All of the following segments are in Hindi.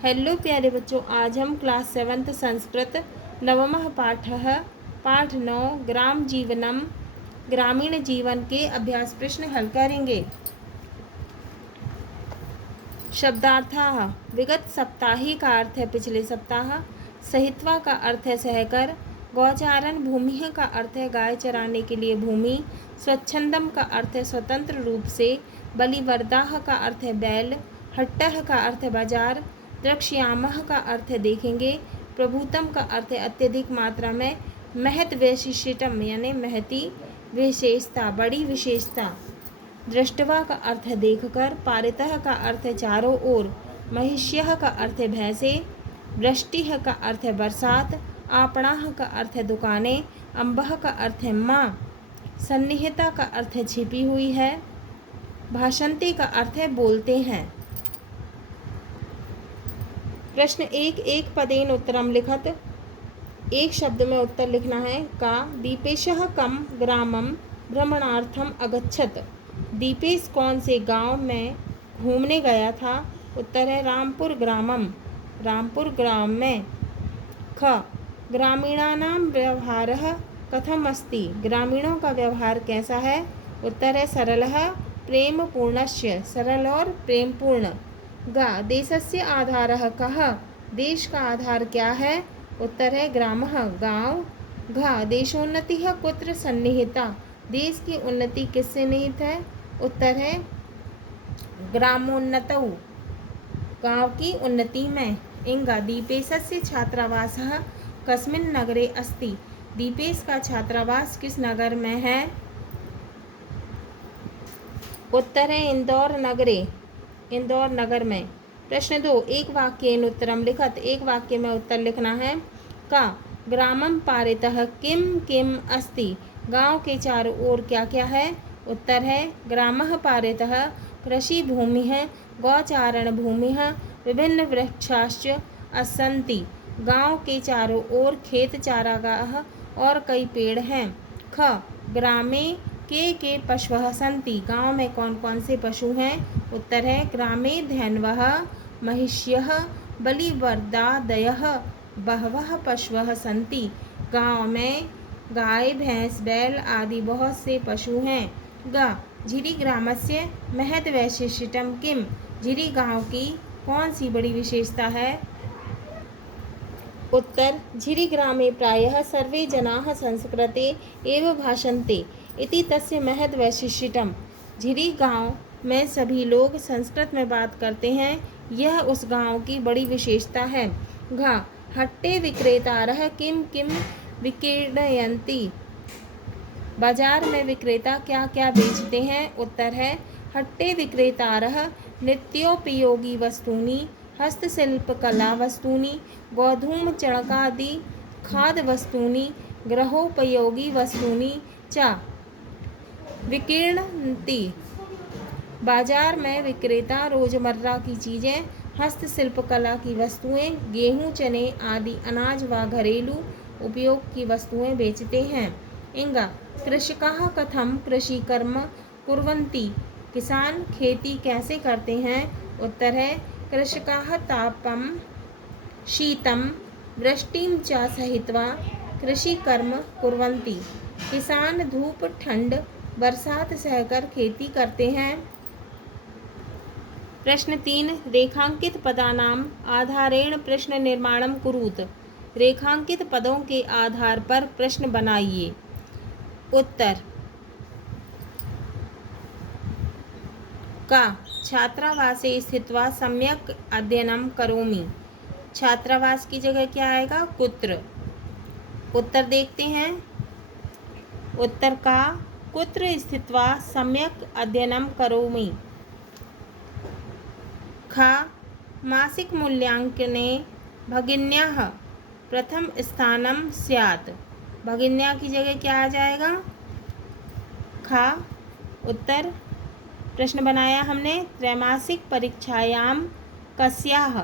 हेलो प्यारे बच्चों, आज हम क्लास 7 संस्कृत नवमः पाठः पाठ 9 ग्राम जीवनम ग्रामीण जीवन के अभ्यास प्रश्न हल करेंगे। शब्दार्थः विगत सप्ताही का अर्थ है पिछले सप्ताह। सहित्वा का अर्थ है सहकर। गौचारण भूमि का अर्थ है गाय चराने के लिए भूमि। स्वच्छंदम का अर्थ है स्वतंत्र रूप से। बलिवर्दाह का अर्थ है बैल। हट्टह का अर्थ है बाजार। द्रक्ष्यामः का अर्थ है देखेंगे। प्रभुतम का अर्थ है अत्यधिक मात्रा में। महत वैशिष्टम यानी महती विशेषता, बड़ी विशेषता। दृष्टवा का अर्थ है देखकर। पारितः का अर्थ है चारों ओर। महिष्यः का अर्थ है भैंसे। वृष्टिः का अर्थ है बरसात। आपणाः का अर्थ है दुकानें। अम्बः का अर्थ है माँ। सन्निहिता का अर्थ है छिपी हुई है। भाषन्ते का अर्थ है बोलते हैं। प्रश्न 1 एक पदेन उत्तरम लिखत। एक शब्द में उत्तर लिखना है। का दीपेशः कम ग्रामम भ्रमणार्थम अगच्छत। दीपेश कौन से गांव में घूमने गया था? उत्तर है रामपुर ग्रामम, रामपुर ग्राम में। ख ग्रामीणानां व्यवहारः कथम अस्ति। ग्रामीणों का व्यवहार कैसा है? उत्तर है सरलः प्रेम पूर्णस्य, सरल और प्रेमपूर्ण। गा देशस्य आधारः कः। देश का आधार क्या है? उत्तर है ग्रामः, गांव। घा देशोन्नतिः कुत्र सन्निहिता। देश की उन्नति किससे निहित है? उत्तर है ग्रामोन्नतौ, गांव की उन्नति में। इंगा दीपेशस्य छात्रावासः कस्मिन् नगरे अस्ति। दीपेश का छात्रावास किस नगर में है? उत्तर है इंदौर नगरे, इंदौर नगर में। प्रश्न 2 एक वाक्येन उत्तरम लिखत। एक वाक्य में उत्तर लिखना है। का ग्रामम पारितः किम किम अस्ति। गांव के चारों ओर क्या क्या है? उत्तर है ग्रामः पारितः कृषि भूमि है, गौचारण भूमि है, विभिन्न वृक्षाश्च अस्सन्ति। गांव के चारों ओर खेत चारागाह और कई पेड़ हैं। ख ग्रामे के पशवः सन्ति। गांव में कौन कौन से पशु हैं? उत्तर है ग्रामे धैन्वः महिष्यः बलिवर्दादयः बहवः पशवः सन्ति। गांव में गाय भैंस बैल आदि बहुत से पशु हैं। ग झिरी ग्रामस्य महत वैशिष्ट्यम किम। झिरी गांव की कौन सी बड़ी विशेषता है? उत्तर झिरी ग्रामे प्रायः सर्वे जनाः संस्कृते एव भाषन्ते इति तस्य महत वैशिष्ट्यम। झिरी गांव में सभी लोग संस्कृत में बात करते हैं, यह उस गांव की बड़ी विशेषता है। घा हट्टे विक्रेतारः किम किम विकीर्णयन्ति। बाजार में विक्रेता क्या क्या बेचते हैं? उत्तर है हट्टे विक्रेतारः नित्योपयोगी वस्तूनि, हस्तशिल्पकला वस्तूनि, गोधूम चणकादि खाद्य वस्तूनि, गृहोपयोगी वस्तूनि च विकीर्णन्ति। बाजार में विक्रेता रोजमर्रा की चीज़ें, हस्तशिल्पकला की वस्तुएं, गेहूं चने आदि अनाज व घरेलू उपयोग की वस्तुएं बेचते हैं। इंगा कृषकाः कथम कृषि कर्म कुर्वन्ति। किसान खेती कैसे करते हैं? उत्तर है कृषकाः तापम शीतम वृष्टिं च सहित्वा कृषि कर्म कुर्वन्ति। किसान धूप ठंड बरसात सहकर खेती करते हैं। प्रश्न 3 रेखांकित पदानाम आधारेण प्रश्न निर्माणम कुरुत। रेखांकित पदों के आधार पर प्रश्न बनाइए। उत्तर का छात्रावासे स्थित्वा सम्यक अध्ययनम करोमि। छात्रावास की जगह क्या आएगा? कुत्र। उत्तर देखते हैं। उत्तर का कुत्र स्थित्वा सम्यक अध्ययनम करोमि। खा मासिक मूल्यांकने भगिन्याः प्रथम स्थानम स्यात्। भगिन्या की जगह क्या आ जाएगा? खा। उत्तर प्रश्न बनाया हमने त्रैमासिक परीक्षायाम कस्याः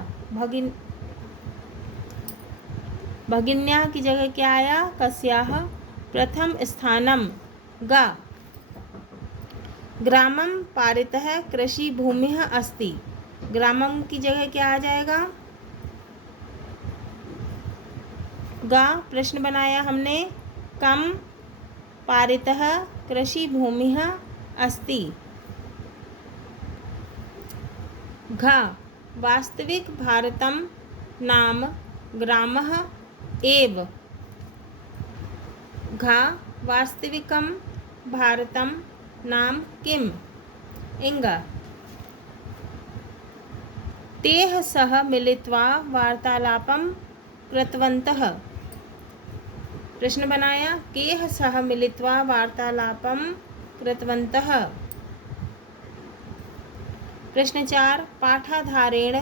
भगिन्या की जगह क्या आया? कस्याः प्रथम स्थानम। गा ग्रामम पारितः कृषि भूमिः अस्ति। ग्रामम की जगह क्या आ जाएगा? गा प्रश्न बनाया हमने, कम पारितः कृषि भूमिः अस्ति। घा वास्तविक भारतं नाम ग्रामः एव। घा वास्तविकं भारतं नाम किम्। इंग तेः सह मिलित्वा वार्तालापं कृतवन्तः। प्रश्न बनाया, केह सह मिलित्वा वार्तालापं कृतवन्तः। प्रश्न 4 पाठाधारेण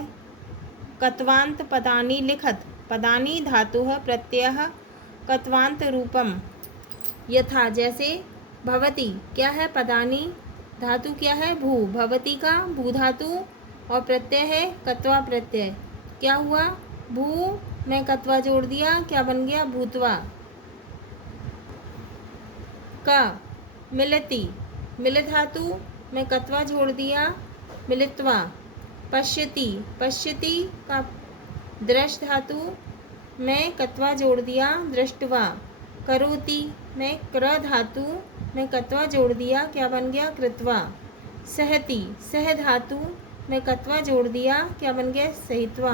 कत्वान्त पदानि लिखत। पदानि धातुः प्रत्ययः कत्वान्त रूपम। यथा जैसे भवती क्या है, पदानि धातु क्या है, भू। भवती का भू धातु और प्रत्यय है कत्वा प्रत्यय। क्या हुआ, भू में कत्वा जोड़ दिया, क्या बन गया, भूतवा। का मिलती, मिल धातु में कत्वा जोड़ दिया, मिलित्वा। पश्यति, पश्यति का दृश धातु में कत्वा जोड़ दिया, दृष्टवा। करोति में क्र धातु में कत्वा जोड़ दिया, क्या बन गया, कृत्वा। सहति, सह धातु में कत्वा जोड़ दिया, क्या बन गया, सहित्वा।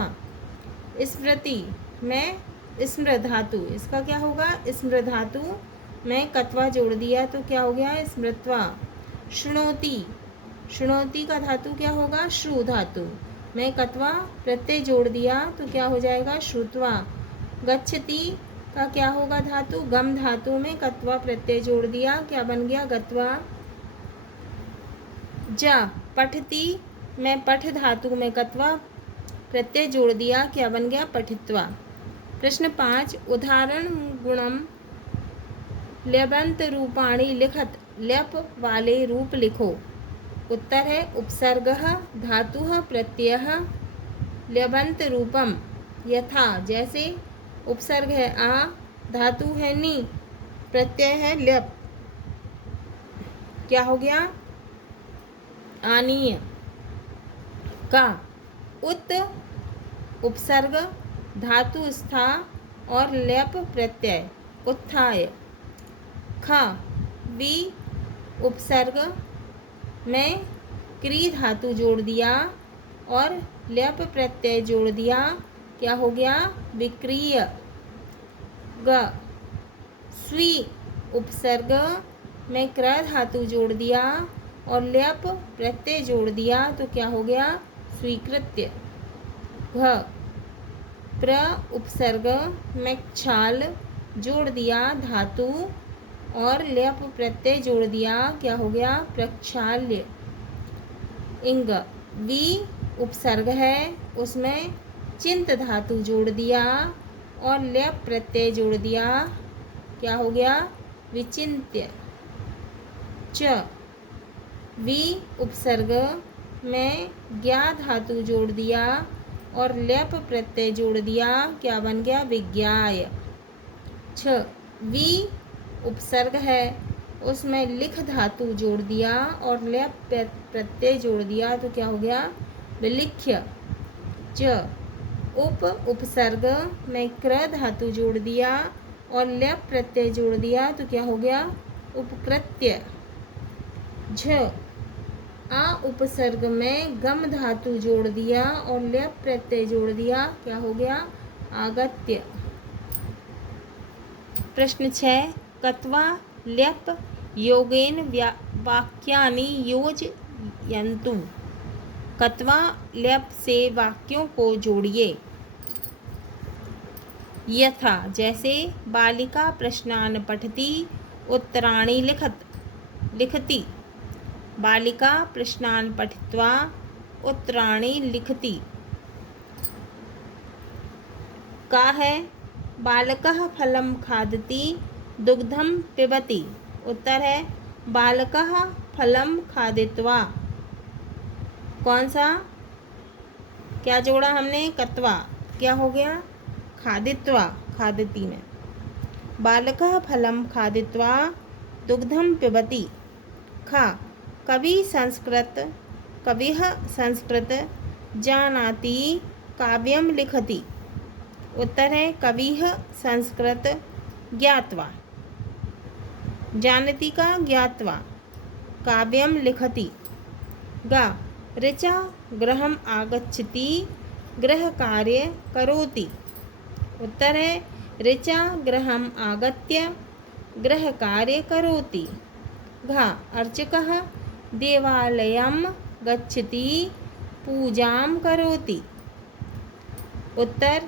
स्मृति में स्मृ धातु, इसका क्या होगा, स्मृ धातु में कत्वा जोड़ दिया तो क्या हो गया, स्मृत्वा। शृणोति, शृणोति का धातु क्या होगा, श्रु धातु में कत्वा प्रत्यय जोड़ दिया तो क्या हो जाएगा, श्रुत्वा। गच्छति का क्या होगा धातु, गम धातु में कत्वा प्रत्यय जोड़ दिया, क्या बन गया, गत्वा। जा पठति में पठ धातु में कत्वा प्रत्यय जोड़ दिया, क्या बन गया, पठित्वा। प्रश्न 5 उदाहरण गुणम ल्यबंत रूपाणि लिखत। ल्यप वाले रूप लिखो। उत्तर है उपसर्गः धातुः प्रत्ययः ल्यबंत रूपम। यथा जैसे उपसर्ग है आ, धातु है नी, प्रत्यय है ल्यप, क्या हो गया, आनीय। का उत उपसर्ग धातु स्था और ल्यप प्रत्यय उत्थाय। खा वी उपसर्ग में क्री धातु जोड़ दिया और ल्यप प्रत्यय जोड़ दिया, क्या हो गया, विक्रिय। ग स्वी उपसर्ग में क्र धातु जोड़ दिया और ल्यप प्रत्यय जोड़ दिया तो क्या हो गया, स्वीकृत्य। घ प्र उपसर्ग में क्षाल जोड़ दिया धातु और ल्यप प्रत्यय जोड़ दिया, क्या हो गया, प्रक्षाल्य। इंग वी उपसर्ग है, उसमें चिंत धातु जोड़ दिया और ल्यप प्रत्यय जोड़ दिया, क्या हो गया, विचिन्त्य। च वी उपसर्ग में ज्ञा धातु जोड़ दिया और ल्यप प्रत्यय जोड़ दिया, क्या बन गया, विज्ञाय। छ वी उपसर्ग है, उसमें लिख धातु जोड़ दिया और ल्यप प्रत्यय जोड़ दिया तो क्या हो गया, विलिख्य। च उप उपसर्ग में क्र धातु जोड़ दिया और ल्यप प्रत्यय जोड़ दिया तो क्या हो गया, उपकृत्य। झ आ उपसर्ग में गम धातु जोड़ दिया और ल्यप प्रत्यय जोड़ दिया, क्या हो गया, आगत्य। प्रश्न 6 कत्वा ल्यप योगेन वाक्यानि योजयन्तु। कत्वा ल्यप से वाक्यों को जोड़िए। यथा जैसे बालिका प्रश्नान पठति उत्तराणि लिखति। बालिका प्रश्नान पठित्वा उत्तराणि लिखति। का है बालकः फलं खादति दुग्धं पिबति। उत्तर है बालकः फलं खादित्वा। कौन सा, क्या जोड़ा हमने, कत्वा, क्या हो गया, खादित्वा, खादति में। बालकः फलं खादित्वा दुग्धं पिबति। खा कविः संस्कृत जानाति काव्यं लिखति। उत्तर है कविः संस्कृत ज्ञात्वा, जानति का ज्ञात्वा काव्यं लिखति। गा ऋचा गृहम् आगच्छति, गृहकार्य करोति। उत्तर है ऋचा गृहम् आगत्य गृहकार्य करोति। घा अर्चकः देवालयं गच्छति, पूजां करोति। उत्तर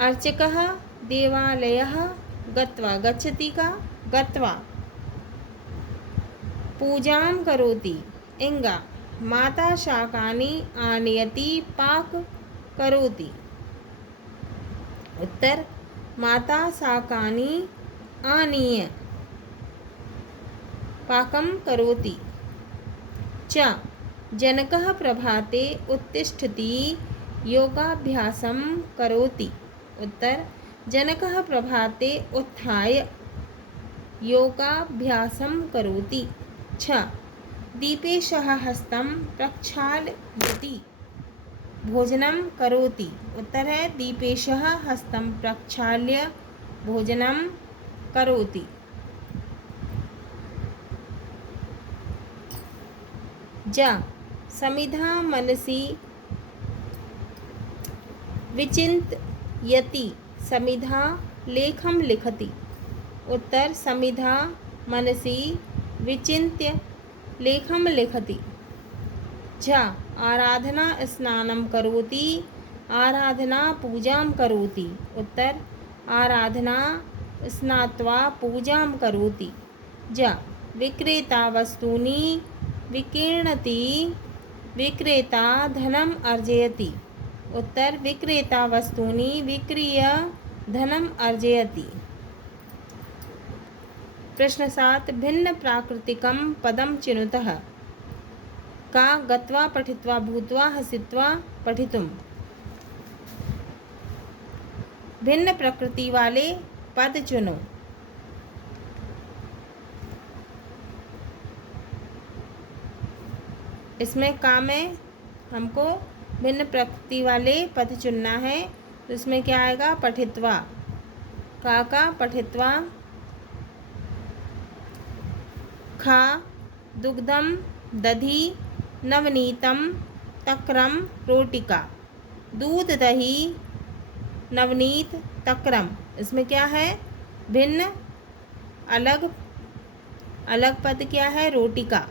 अर्चकः देवालयः गत्वा, गच्छति का गत्वा, पूजां करोति। इंगा माता शाकानि आनयति, पाक करोति। उत्तर माता शाकानि आनीय पाकं करोति। च जनकः प्रभाते उत्तिष्ठति, योगाभ्यासं करोति। उत्तर जनकः प्रभाते उत्थाय योगाभ्यासं करोति। छ दीपेशः हस्तं प्रक्षालयति, भोजनं करोति। उत्तर है दीपेशः हस्तं प्रक्षाल्य भोजनं करोति। ज समिधा मनसि विचिन्तयति, समिधा लेखं लिखति। उत्तर समिधा मनसि विचिन्त्य लेखं लिखति। झ आराधना स्नानं करोति, आराधना पूजां करोति। उत्तर आराधना स्नात्वा पूजां करोति। ज विक्रेता वस्तूनि विक्रीणति, विक्रेता धनम् अर्जयति। उत्तर विक्रेता वस्तूनि विक्रीय धनम् अर्जयति। प्रश्न 7 भिन्न प्राकृतिकं पदं चिनुतः। का गत्वा पठित्वा भूत्वा हसित्वा पठितुम। भिन्न प्रकृति वाले पद चुनो। इसमें का में हमको भिन्न प्रकृति वाले पद चुनना है। तो इसमें क्या आएगा पठित्वा, का पठित्वा, खा दुग्धम दधि नवनीतम तक्रम रोटिका, दूध दही नवनीत तक्रम। इसमें क्या है भिन्न, अलग अलग पद क्या है रोटिका।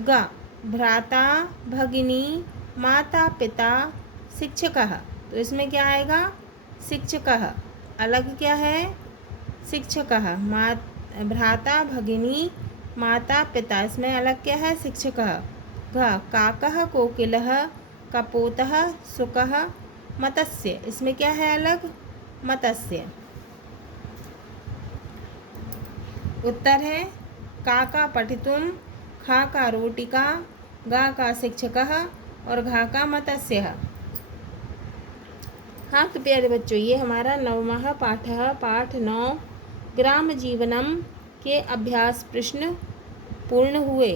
ग भ्राता भगिनी माता पिता शिक्षकः। तो इसमें क्या आएगा शिक्षकः, अलग क्या है शिक्षकः। भ्राता भगिनी माता पिता, इसमें अलग क्या है शिक्षकः। घ काकः कोकिलः कपोतः शुकः मत्स्य, इसमें क्या है अलग मत्स्य। उत्तर है का पठितुम, खा का रोटिका, गा का शिक्षकः और घा का मत्स्यः। हाँ तो प्यारे बच्चों ये हमारा 9वां पाठ है, पाठ 9 ग्राम जीवनम के अभ्यास प्रश्न पूर्ण हुए।